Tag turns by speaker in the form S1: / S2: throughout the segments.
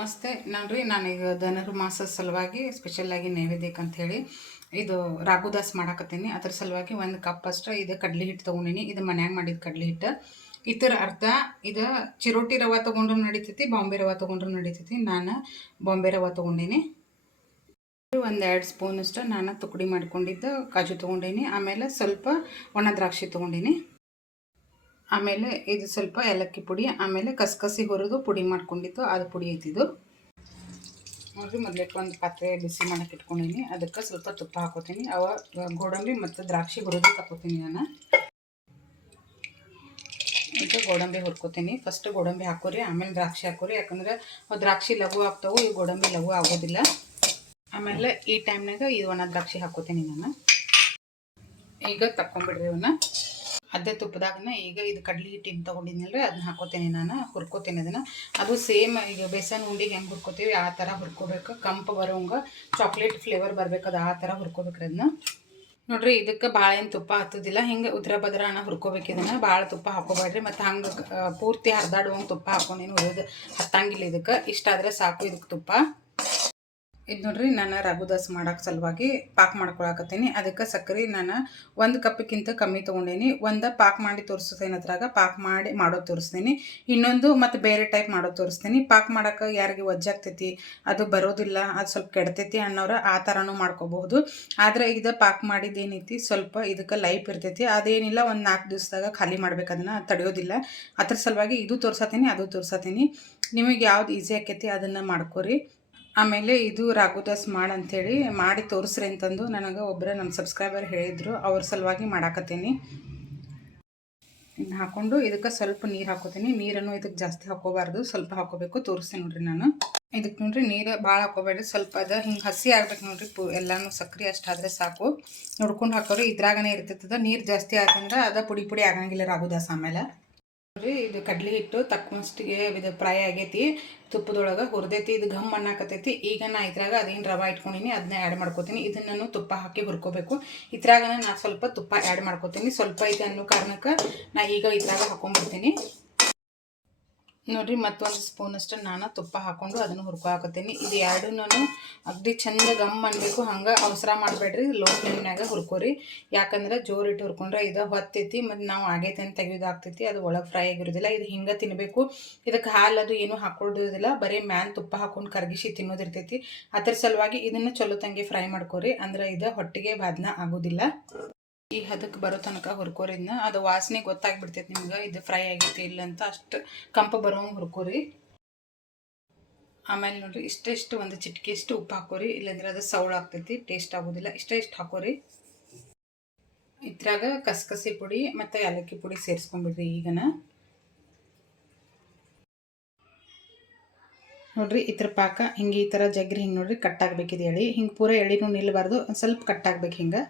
S1: ನಮಸ್ತೆ. ನಾನು ರೀ ನಾನೀಗ ಮಾಸ ಸಲುವಾಗಿ ಸ್ಪೆಷಲ್ಲಾಗಿ ನೈವೇದ್ಯಕ್ಕೆ ಅಂಥೇಳಿ ಇದು ರಾಘುದಾಸ್ ಮಾಡಾಕತ್ತೀನಿ. ಅದ್ರ ಸಲುವಾಗಿ ಒಂದು ಕಪ್ ಅಷ್ಟು ಇದು ಕಡ್ಲೆ ಹಿಟ್ಟು ತೊಗೊಂಡಿನಿ. ಇದು ಮನ್ಯಾಗ ಮಾಡಿದ ಕಡ್ಲಿ ಹಿಟ್ಟು. ಇತರ ಅರ್ಧ ಇದು ಚಿರೋಟಿ ರವೆ ತೊಗೊಂಡ್ರು ನಡೀತೈತಿ, ಬಾಂಬೆ ರವೆ ತೊಗೊಂಡ್ರು ನಡೀತೈತಿ. ನಾನು ಬಾಂಬೆ ರವೆ ತೊಗೊಂಡೀನಿ. ಒಂದು ಎರಡು ಸ್ಪೂನಷ್ಟು ನಾನು ತುಕಡಿ ಮಾಡ್ಕೊಂಡಿದ್ದು, ಕಾಜು ತೊಗೊಂಡೀನಿ. ಆಮೇಲೆ ಸ್ವಲ್ಪ ಒಣ ದ್ರಾಕ್ಷಿ ತೊಗೊಂಡಿನಿ. ಆಮೇಲೆ ಇದು ಸ್ವಲ್ಪ ಏಲಕ್ಕಿ ಪುಡಿ, ಆಮೇಲೆ ಕಸಕಸಿ ಹುರಿದು ಪುಡಿ ಮಾಡ್ಕೊಂಡಿತ್ತು ಅದು ಪುಡಿ ಐತಿದು. ನೋಡಿರಿ ಮೊದಲಕ್ಕೆ ಒಂದು ಪಾತ್ರೆ ಬಿಸಿ ಮಾಡಕ್ಕೆ ಇಟ್ಕೊಂಡಿನಿ. ಅದಕ್ಕೆ ಸ್ವಲ್ಪ ತುಪ್ಪ ಹಾಕೋತೀನಿ. ಅವ ಗೋಡಂಬಿ ಮತ್ತು ದ್ರಾಕ್ಷಿ ಹುರಿದು ಹಾಕೋತೀನಿ ನಾನು. ಈಗ ಗೋಡಂಬಿ ಹುರ್ಕೋತೀನಿ. ಫಸ್ಟ್ ಗೋಡಂಬಿ ಹಾಕೋರಿ, ಆಮೇಲೆ ದ್ರಾಕ್ಷಿ ಹಾಕೋರಿ. ಯಾಕಂದ್ರೆ ದ್ರಾಕ್ಷಿ ಲಘು ಆಗ್ತಾವೆ ಈ ಗೋಡಂಬಿ ಲಘು ಆಗೋದಿಲ್ಲ. ಆಮೇಲೆ ಈ ಟೈಮ್ನಾಗ ಈ ಒಣ ದ್ರಾಕ್ಷಿ ಹಾಕೋತೀನಿ ನಾನು. ಈಗ ತಕ್ಕೊಂಬಿಡ್ರಿ ಇವನ್ನ ಅದೇ ತುಪ್ಪದಾಗನ ಈಗ ಇದು ಕಡ್ಲಿ ಹಿಟ್ಟಿನ ತೊಗೊಂಡಿದ್ನಲ್ರಿ ಅದನ್ನ ಹಾಕೋತೀನಿ ನಾನು, ಹುರ್ಕೋತೀನಿ ಅದನ್ನು. ಅದು ಸೇಮ್ ಈಗ ಬೇಸನ್ ಉಂಡಿಗೆ ಹೆಂಗೆ ಹುರ್ಕೋತೀವಿ, ಆ ಥರ ಹುರ್ಕೋಬೇಕು. ಕಂಪು ಬರೋಂಗೆ ಚಾಕ್ಲೇಟ್ ಫ್ಲೇವರ್ ಬರಬೇಕು ಅದು, ಆ ಥರ ಹುರ್ಕೋಬೇಕ್ರಿ ಅದನ್ನ ನೋಡ್ರಿ, ಇದಕ್ಕೆ ಭಾಳ ಏನು ತುಪ್ಪ ಹತ್ತೋದಿಲ್ಲ, ಹಿಂಗೆ ಉದ್ರ ಬದ್ರ ಅಣ್ಣ ಹುರ್ಕೋಬೇಕು ಇದನ್ನು. ಭಾಳ ತುಪ್ಪ ಹಾಕೋಬೇಡ್ರಿ ಮತ್ತು ಹಂಗೆ ಪೂರ್ತಿ ಹರಿದಾಡುವಂಗೆ ತುಪ್ಪ ಹಾಕೊಂಡೇನು ಹುರಿದು ಹತ್ತಂಗಿಲ್ಲ ಇದಕ್ಕೆ. ಇಷ್ಟಾದರೆ ಸಾಕು ಇದಕ್ಕೆ ತುಪ್ಪ. ಇದು ನೋಡ್ರಿ ನಾನು ರಘುದಾಸ್ ಮಾಡೋಕೆ ಸಲುವಾಗಿ ಪಾಕ್ ಮಾಡ್ಕೊಳಕತ್ತೀನಿ. ಅದಕ್ಕೆ ಸಕ್ಕರೆ ನಾನು ಒಂದು ಕಪ್ಪಿಗಿಂತ ಕಮ್ಮಿ ತೊಗೊಂಡೇನಿ. ಒಂದು ಪಾಕ್ ಮಾಡಿ ತೋರಿಸ್ತೇನೆ ಅದ್ರಾಗ. ಪಾಕ್ ಮಾಡಿ ಮಾಡೋದು ತೋರಿಸ್ತೀನಿ. ಇನ್ನೊಂದು ಮತ್ತು ಬೇರೆ ಟೈಪ್ ಮಾಡೋದು ತೋರಿಸ್ತೀನಿ. ಪಾಕ್ ಮಾಡೋಕೆ ಯಾರಿಗೆ ಒಜ್ಜಾಗ್ತೈತಿ ಅದು ಬರೋದಿಲ್ಲ, ಅದು ಸ್ವಲ್ಪ ಕೆಡ್ತೈತಿ ಅನ್ನೋರು ಆ ಥರನೂ ಮಾಡ್ಕೋಬಹುದು. ಆದರೆ ಇದು ಪಾಕ್ ಮಾಡಿದ್ದೇನೈತಿ ಸ್ವಲ್ಪ ಇದಕ್ಕೆ ಲೈಫ್ ಇರ್ತೈತಿ. ಅದೇನಿಲ್ಲ, ಒಂದು ನಾಲ್ಕು ದಿವಸದಾಗ ಖಾಲಿ ಮಾಡ್ಬೇಕು ಅದನ್ನು ತಡೆಯೋದಿಲ್ಲ. ಅದ್ರ ಸಲುವಾಗಿ ಇದು ತೋರ್ಸತ್ತೀನಿ ಅದು ತೋರ್ಸತ್ತೀನಿ ನಿಮಗೆ ಯಾವ್ದು ಈಸಿ ಆಕೈತಿ ಅದನ್ನು ಮಾಡ್ಕೊರಿ. ಆಮೇಲೆ ಇದು ರಾಘುದಾಸ್ ಮಾಡು ಅಂಥೇಳಿ ಮಾಡಿ ತೋರಿಸ್ರಿ ಅಂತಂದು ನನಗೆ ಒಬ್ಬರು ನಮ್ಮ ಸಬ್ಸ್ಕ್ರೈಬರ್ ಹೇಳಿದರು, ಅವ್ರ ಸಲುವಾಗಿ ಮಾಡಾಕತ್ತೀನಿ. ಇನ್ನು ಹಾಕ್ಕೊಂಡು ಇದಕ್ಕೆ ಸ್ವಲ್ಪ ನೀರು ಹಾಕೋತೀನಿ. ನೀರನ್ನು ಇದಕ್ಕೆ ಜಾಸ್ತಿ ಹಾಕೋಬಾರ್ದು, ಸ್ವಲ್ಪ ಹಾಕೋಬೇಕು. ತೋರಿಸ್ತೀನಿ ನೋಡ್ರಿ ನಾನು. ಇದಕ್ಕೆ ನೋಡ್ರಿ ನೀರು ಭಾಳ ಹಾಕೋಬೇಡ್ರಿ. ಸ್ವಲ್ಪ ಅದು ಹಿಂಗೆ ಹಸಿ ಆಗ್ಬೇಕು ನೋಡ್ರಿ. ಪು ಎಲ್ಲನೂ ಸಕ್ರೆ ಆದರೆ ಸಾಕು. ನೋಡ್ಕೊಂಡು ಹಾಕೋರಿ. ಇದ್ರಾಗನೇ ಇರ್ತೈತದ. ನೀರು ಜಾಸ್ತಿ ಆಯ್ತಂದ್ರೆ ಅದು ಪುಡಿ ಪುಡಿ ಆಗಂಗಿಲ್ಲ ರಾಘುದಾಸ್ ಆಮೇಲೆ. ಇದು ಕಡ್ಲಿ ಹಿಟ್ಟು ತಕ್ಕಮಷ್ಟಿಗೆ ಇದು ಫ್ರೈ ಆಗೈತಿ. ತುಪ್ಪದೊಳಗೆ ಹುರಿದೈತಿ, ಇದು ಘಮ್ ಅನ್ನಕತ್ತೈತಿ. ಈಗ ನಾ ಇದ್ರಾಗ ಅದೇನು ರವೆ ಇಟ್ಕೊಂಡಿನಿ ಅದನ್ನ ಆ್ಯಡ್ ಮಾಡ್ಕೋತೀನಿ. ಇದನ್ನು ನಾನು ತುಪ್ಪ ಹಾಕಿ ಹುರ್ಕೋಬೇಕು. ಇದ್ರಾಗ ನಾ ಸ್ವಲ್ಪ ತುಪ್ಪ ಆ್ಯಡ್ ಮಾಡ್ಕೋತೀನಿ. ಸ್ವಲ್ಪ ಇದು ಅನ್ನೋ ಕಾರಣಕ್ಕೆ ನಾ ಈಗ ಇದ್ರಾಗ ಹಾಕೊಂಡ್ಬಿಡ್ತೀನಿ ನೋಡ್ರಿ, ಮತ್ತೊಂದು ಸ್ಪೂನ್ ಸ್ಪೂನಷ್ಟು ನಾನು ತುಪ್ಪ ಹಾಕೊಂಡು ಅದನ್ನು ಹುರ್ಕೊ ಹಾಕೋತೀನಿ ಇದು ಎರಡು ಅಗ್ದಿ ಚಂದ ಗಮ್ ಮಾಡಬೇಕು, ಹಂಗೆ ಅವಸರ ಮಾಡಬೇಡ್ರಿ ಲೋ ಫ್ಲೇಮ್ನಾಗ ಹುರ್ಕೋರಿ. ಯಾಕಂದ್ರೆ ಜೋರು ಇಟ್ಟು ಹುರ್ಕೊಂಡ್ರೆ ಇದು ಹೊತ್ತೈತಿ, ಮತ್ತು ನಾವು ಆಗೈತೆ ಅಂತ ತೆಗೆಯೋದಾಗ್ತೈತಿ ಅದು ಒಳಗೆ ಫ್ರೈ ಆಗಿರೋದಿಲ್ಲ, ಇದು ಹಿಂಗೆ ತಿನ್ನಬೇಕು ಇದಕ್ಕೆ ಹಾಲು ಅದು ಏನೂ ಹಾಕೊಳ್ಳೋದಿಲ್ಲ ಬರೀ ಮ್ಯಾನ್ ತುಪ್ಪ ಹಾಕೊಂಡು ಕರಗಿಸಿ ತಿನ್ನೋದಿರ್ತೈತಿ ಅದ್ರ ಸಲುವಾಗಿ ಇದನ್ನು ಚಲೋ ತಂಗಿ ಫ್ರೈ ಮಾಡ್ಕೋರಿ, ಅಂದ್ರೆ ಇದು ಹೊಟ್ಟಿಗೆ ಬಾದ್ನ ಆಗೋದಿಲ್ಲ. ಈ ಹದಕ್ಕೆ ಬರೋ ತನಕ ಹುರ್ಕೋರಿದ್ನ. ಅದು ವಾಸನೆ ಗೊತ್ತಾಗ್ಬಿಡ್ತೈತೆ ನಿಮ್ಗೆ, ಇದು ಫ್ರೈ ಆಗೈತಿ ಇಲ್ಲ ಅಂತ ಅಷ್ಟು ಕಂಪು ಬರೋಂಗೆ ಹುರ್ಕೋರಿ. ಆಮೇಲೆ ನೋಡ್ರಿ, ಇಷ್ಟೆಷ್ಟು ಒಂದು ಚಿಟಿಕೆಷ್ಟು ಉಪ್ಪು ಹಾಕೋರಿ. ಇಲ್ಲಾಂದ್ರೆ ಅದು ಸೌಳು ಆಗ್ತೈತಿ ಟೇಸ್ಟ್ ಆಗೋದಿಲ್ಲ. ಇಷ್ಟ ಇಷ್ಟು ಹಾಕೋರಿ. ಇದ್ರಾಗ ಕಸಕಸಿ ಪುಡಿ ಮತ್ತು ಏಲಕ್ಕಿ ಪುಡಿ ಸೇರಿಸ್ಕೊಂಡ್ಬಿಡ್ರಿ ಈಗನ. ನೋಡ್ರಿ, ಇದ್ರ ಪಾಕ ಹಿಂಗೆ ಈ ಥರ ಜಗ್ರಿ ಹಿಂಗೆ ನೋಡ್ರಿ ಕಟ್ಟಾಗಬೇಕಿದೆ ಎಳಿ. ಹಿಂಗೆ ಪೂರ ಎಳೆನೂ ನಿಲ್ಲಬಾರ್ದು ಒಂದು ಸ್ವಲ್ಪ ಕಟ್ಟಾಗ್ಬೇಕು ಹಿಂಗೆ.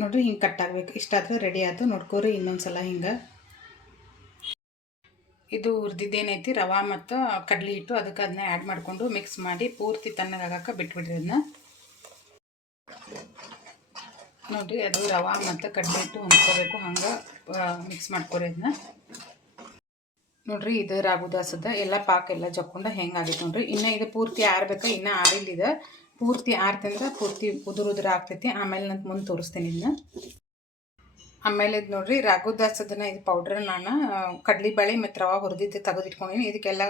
S1: ನೋಡ್ರಿ ಹಿಂಗೆ ಕಟ್ಟಾಗಬೇಕು ಇಷ್ಟಾದರೂ ರೆಡಿ ಆಯಿತು. ನೋಡ್ಕೋರಿ ಇನ್ನೊಂದು ಸಲ ಹಿಂಗೆ. ಇದು ಹುರಿದಿದ್ದೇನೈತಿ ರವೆ ಮತ್ತು ಕಡಲಿ ಹಿಟ್ಟು. ಅದಕ್ಕೆ ಅದನ್ನ ಆ್ಯಡ್ ಮಾಡಿಕೊಂಡು ಮಿಕ್ಸ್ ಮಾಡಿ ಪೂರ್ತಿ ತಣ್ಣಗಾಗಕ್ಕೆ ಬಿಟ್ಬಿಡ್ರಿ ಅದನ್ನ ನೋಡಿರಿ, ಅದು ರವೆ ಮತ್ತು ಕಡಲೆ ಹಿಟ್ಟು ಹೊಂದ್ಕೋಬೇಕು. ಹಂಗೆ ಮಿಕ್ಸ್ ಮಾಡ್ಕೋರಿ ಅದನ್ನ ನೋಡ್ರಿ, ಇದು ರಾಗುದಾಸದ ಎಲ್ಲ ಪಾಕ ಎಲ್ಲ ಜಕ್ಕೊಂಡು ಹೆಂಗಾಗಿತ್ತು ನೋಡ್ರಿ. ಇನ್ನೂ ಇದು ಪೂರ್ತಿ ಆರ್ಬೇಕು? ಇನ್ನೂ ಆರಿಲ್ಲಿದೆ ಪೂರ್ತಿ ಆರ್ತಂದ್ರೆ ಪೂರ್ತಿ ಉದುರು ಉದುರು ಆಗ್ತೈತಿ. ಆಮೇಲೆ ನಾನು ಮುಂದೆ ತೋರಿಸ್ತೀನಿ ಇದನ್ನ ಆಮೇಲೆ ಇದು ನೋಡ್ರಿ ರಾಘುದಾಸದನ್ನ ಇದು ಪೌಡ್ರ್ ನಾನು ಕಡ್ಲಿ ಬೇಳೆ ಮತ್ತು ರವೆ ಹುರಿದಿದ್ದು, ತೆಗೆದಿಟ್ಕೊಂಡಿನಿ. ಇದಕ್ಕೆಲ್ಲ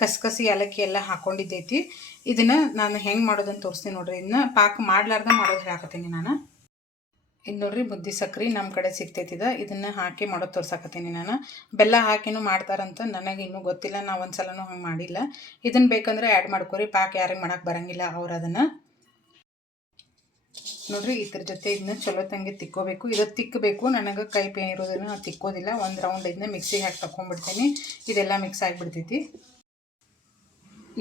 S1: ಕಸಕಸಿ ಏಲಕ್ಕಿ ಎಲ್ಲ ಹಾಕೊಂಡಿದ್ದೈತಿ. ಇದನ್ನು ನಾನು ಹೆಂಗೆ ಮಾಡೋದಂತ ತೋರಿಸ್ತೀನಿ ನೋಡ್ರಿ. ಇದನ್ನ ಪಾಕ ಮಾಡ್ಲಾರ್ದ ಮಾಡೋದು ಹೇಳಕತ್ತೀನಿ ನಾನು. ಇದು ನೋಡ್ರಿ ಬುದ್ಧಿ ಸಕ್ರೆ ನಮ್ಮ ಕಡೆ ಸಿಗ್ತೈತಿದ, ಇದನ್ನು ಹಾಕಿ ಮಾಡೋದು ತೋರ್ಸಕತ್ತೀನಿ ನಾನು. ಬೆಲ್ಲ ಹಾಕಿನೂ ಮಾಡ್ತಾರಂತ ನನಗೆ ಇನ್ನೂ ಗೊತ್ತಿಲ್ಲ, ನಾವು ಒಂದು ಸಲನೂ ಹಂಗೆ ಮಾಡಿಲ್ಲ. ಇದನ್ನು ಬೇಕಂದ್ರೆ ಆ್ಯಡ್ ಮಾಡ್ಕೊರಿ, ಪಾಕ್ ಯಾರಿಗೆ ಮಾಡೋಕೆ ಬರಂಗಿಲ್ಲ ಅವ್ರು ಅದನ್ನು. ನೋಡ್ರಿ ಇದ್ರ ಜೊತೆ ಇದನ್ನ ಚಲೋ ತಂಗಿ ತಿಕ್ಕೋಬೇಕು. ಇದು ತಿಕ್ಕಬೇಕು ನನಗೆ ಕೈ ಪೇನ್ ಇರೋದನ್ನು ನಾನು ತಿಕ್ಕೋದಿಲ್ಲ. ಒಂದು ರೌಂಡ್ ಇದನ್ನ ಮಿಕ್ಸಿಗೆ ಹಾಕಿ ತಗೊಂಡ್ಬಿಡ್ತೀನಿ ಇದೆಲ್ಲ ಮಿಕ್ಸ್ ಆಗಿಬಿಡ್ತೈತಿ.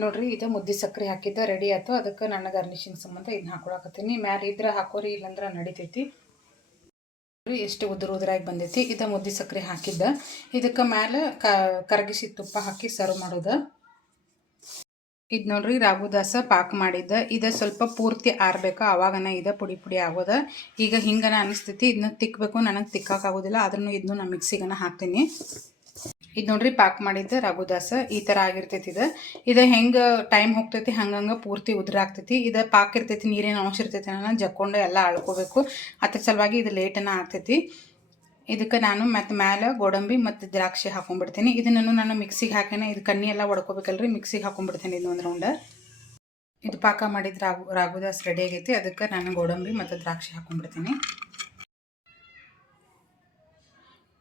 S1: ನೋಡ್ರಿ, ಇದು ಮುದ್ದೆ ಸಕ್ಕರೆ ಹಾಕಿದ್ದ ರೆಡಿ ಆಯ್ತು ಅದಕ್ಕೆ ನನಗೆ ಗಾರ್ನಿಷಿಂಗ್ ಸಂಬಂಧ ಇದನ್ನ ಹಾಕೊಳಕತ್ತೀನಿ. ಮ್ಯಾಲೆ ಇದ್ರೆ ಹಾಕೋರಿ, ಇಲ್ಲಂದ್ರೆ ನಡಿತೈತಿ. ಎಷ್ಟು ಉದುರು ಉದುರಾಗಿ ಬಂದೈತಿ. ಇದು ಮುದ್ದೆ ಸಕ್ಕರೆ ಹಾಕಿದ್ದ. ಇದಕ್ಕೆ ಮೇಲೆ ಕರಗಿಸಿ ತುಪ್ಪ ಹಾಕಿ ಸರ್ವ್ ಮಾಡೋದು. ಇದು ನೋಡ್ರಿ ರಾಘುದಾಸ ಪಾಕ್ ಮಾಡಿದ್ದ. ಇದು ಸ್ವಲ್ಪ ಪೂರ್ತಿ ಆರ್ಬೇಕು. ಆವಾಗನ ಇದು ಪುಡಿ ಪುಡಿ ಆಗೋದ. ಈಗ ಹಿಂಗನ ಅನಿಸ್ತೈತಿ. ಇದನ್ನ ತಿಕ್ಕಬೇಕು ನನಗೆ ತಿಕ್ಕಾಗೋದಿಲ್ಲ ಅದನ್ನು ಇದನ್ನು ನಾನು ಮಿಕ್ಸಿಗನ ಹಾಕ್ತೀನಿ. ಇದು ನೋಡ್ರಿ ಪ್ಯಾಕ್ ಮಾಡಿದ್ದ ರಘುದಾಸ ಈ ಥರ ಆಗಿರ್ತೈತಿ ಇದು. ಇದು ಹೆಂಗೆ ಟೈಮ್ ಹೋಗ್ತೈತಿ, ಹಂಗಂಗೆ ಪೂರ್ತಿ ಉದುರಾಗ್ತೈತಿ ಇದು ಪಾಕ್ ಇರ್ತೈತಿ, ನೀರಿನ ಅಂಶ ಇರ್ತೈತಿ ನಾನು ಜಕ್ಕೊಂಡು ಎಲ್ಲ ಅಳ್ಕೋಬೇಕು. ಅದ್ರ ಸಲುವಾಗಿ ಇದು ಲೇಟನ್ನು ಆಗ್ತೈತಿ. ಇದಕ್ಕೆ ನಾನು ಮತ್ತು ಮ್ಯಾಲೆ ಗೋಡಂಬಿ ಮತ್ತು ದ್ರಾಕ್ಷಿ ಹಾಕೊಂಡ್ಬಿಡ್ತೀನಿ ಇದನ್ನು ನಾನು ಮಿಕ್ಸಿಗೆ ಹಾಕೇನೆ ಇದು ಕಣ್ಣಿ ಎಲ್ಲ ಒಡ್ಕೋಬೇಕಲ್ರಿ ಮಿಕ್ಸಿಗೆ ಹಾಕೊಂಡ್ಬಿಡ್ತೀನಿ ಇದೊಂದು ರೌಂಡ ಇದು ಪಾಕ ಮಾಡಿದ ರಾಗು ರಾಗುದಾಸ್ ರೆಡಿ ಆಗೈತಿ. ಅದಕ್ಕೆ ನಾನು ಗೋಡಂಬಿ ಮತ್ತು ದ್ರಾಕ್ಷಿ ಹಾಕೊಂಡ್ಬಿಡ್ತೀನಿ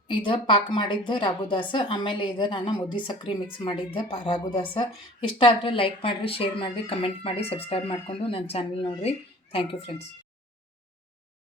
S1: ಇದು ಪಾಕ್ ಮಾಡಿದ್ದ ರಾಗುದಾಸ ಆಮೇಲೆ ಇದು ನಾನು ಮುದ್ದೆ ಸಕ್ಕರೆ ಮಿಕ್ಸ್ ಮಾಡಿದ್ದ ಪಾ ರಾಗುದಾಸ ಇಷ್ಟ ಆದರೆ ಲೈಕ್ ಮಾಡಿರಿ ಶೇರ್ ಮಾಡಿರಿ ಕಮೆಂಟ್ ಮಾಡಿ ಸಬ್ಸ್ಕ್ರೈಬ್ ಮಾಡಿಕೊಂಡು ನನ್ನ ಚಾನಲ್ ನೋಡಿರಿ. Thank you friends